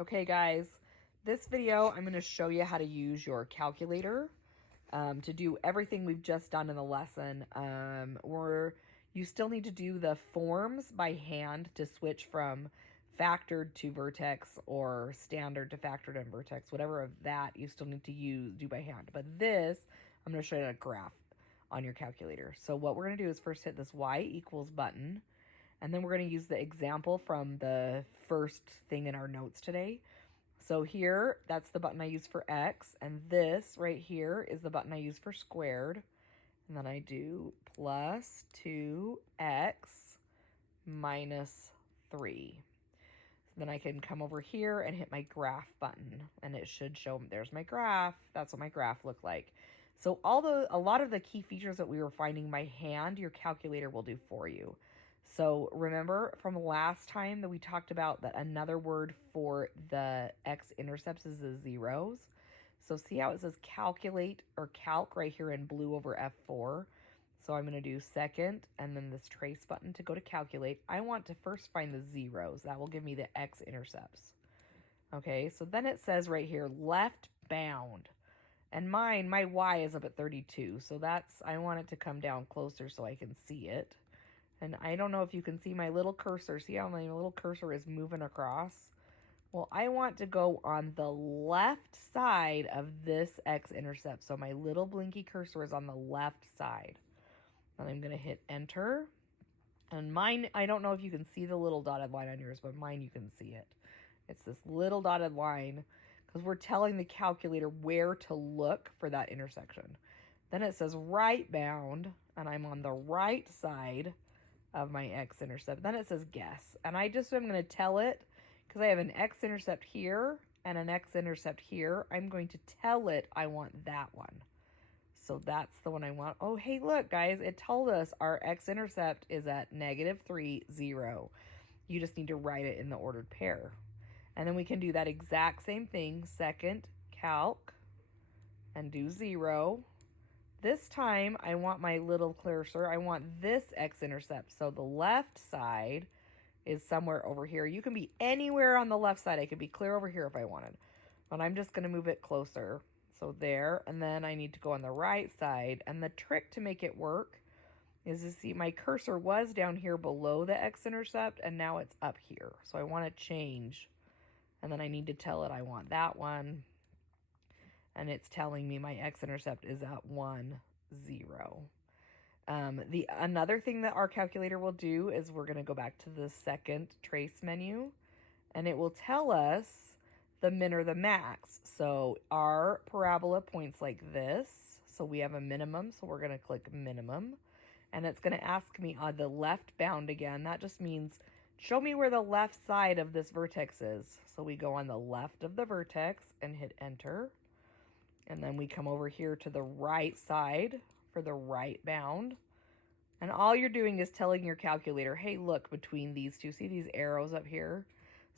Okay guys, this video I'm going to show you how to use your calculator to do everything we've just done in the lesson. You still need to do the forms by hand to switch from factored to vertex or standard to factored and vertex. Whatever of that you still need to do by hand. But this, I'm going to show you a graph on your calculator. So what we're going to do is first hit this y equals button. And then we're going to use the example from the first thing in our notes today. So here, that's the button I use for x, and this right here is the button I use for squared. And then I do plus 2x minus 3. So then I can come over here and hit my graph button, and it should show, there's my graph. That's what my graph looked like. So a lot of the key features that we were finding by hand, your calculator will do for you. So remember from last time that we talked about that another word for the x-intercepts is the zeros. So see how it says calculate or calc right here in blue over F4. So I'm going to do second and then this trace button to go to calculate. I want to first find the zeros. That will give me the x-intercepts. Okay, so then it says right here left bound. And my y is up at 32. So I want it to come down closer so I can see it. And I don't know if you can see my little cursor. See how my little cursor is moving across? Well, I want to go on the left side of this x-intercept. So my little blinky cursor is on the left side. And I'm going to hit enter. And mine, I don't know if you can see the little dotted line on yours, but mine you can see it. It's this little dotted line because we're telling the calculator where to look for that intersection. Then it says right bound, and I'm on the right side of my x-intercept. Then it says guess, and I'm going to tell it because I have an x-intercept here and an x-intercept here. I'm going to tell it I want that one. So that's the one I want. Oh, hey, look, guys, it told us our x-intercept is at -3, 0. You just need to write it in the ordered pair. And then we can do that exact same thing, second, calc, and do 0. This time, I want my little cursor. I want this x-intercept. So the left side is somewhere over here. You can be anywhere on the left side. I could be clear over here if I wanted. But I'm just going to move it closer. So there. And then I need to go on the right side. And the trick to make it work is to see my cursor was down here below the x-intercept. And now it's up here. So I want to change. And then I need to tell it I want that one. And it's telling me my x-intercept is at 1, 0. Another thing that our calculator will do is we're going to go back to the second trace menu, and it will tell us the min or the max. So our parabola points like this. So we have a minimum, so we're going to click minimum. And it's going to ask me on the left bound again. That just means show me where the left side of this vertex is. So we go on the left of the vertex and hit enter. And then we come over here to the right side for the right bound. And all you're doing is telling your calculator, hey, look between these two. See these arrows up here?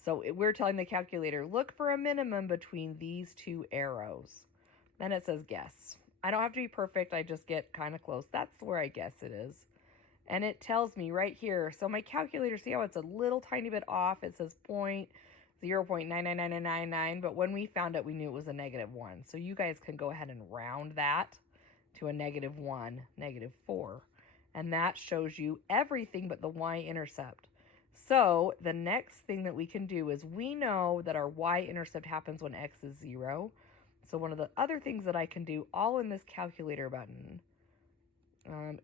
So we're telling the calculator, look for a minimum between these two arrows. Then it says guess. I don't have to be perfect. I just get kind of close. That's where I guess it is. And it tells me right here. So my calculator, see how it's a little tiny bit off? It says 0.99999, but when we found it, we knew it was a -1. So you guys can go ahead and round that to a -1, -4. And that shows you everything but the y-intercept. So the next thing that we can do is we know that our y-intercept happens when x is 0. So one of the other things that I can do all in this calculator button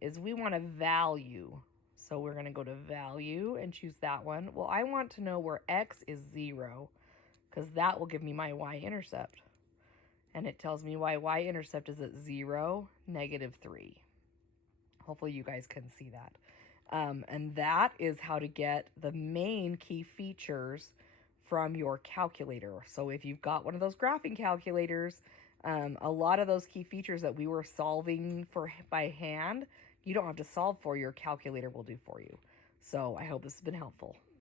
is we want a value. So we're going to go to value and choose that one. Well, I want to know where x is 0 because that will give me my y-intercept. And it tells me my y-intercept is at 0, -3. Hopefully you guys can see that. And that is how to get the main key features from your calculator. So if you've got one of those graphing calculators, a lot of those key features that we were solving for by hand, you don't have to solve for, your calculator will do for you. So I hope this has been helpful.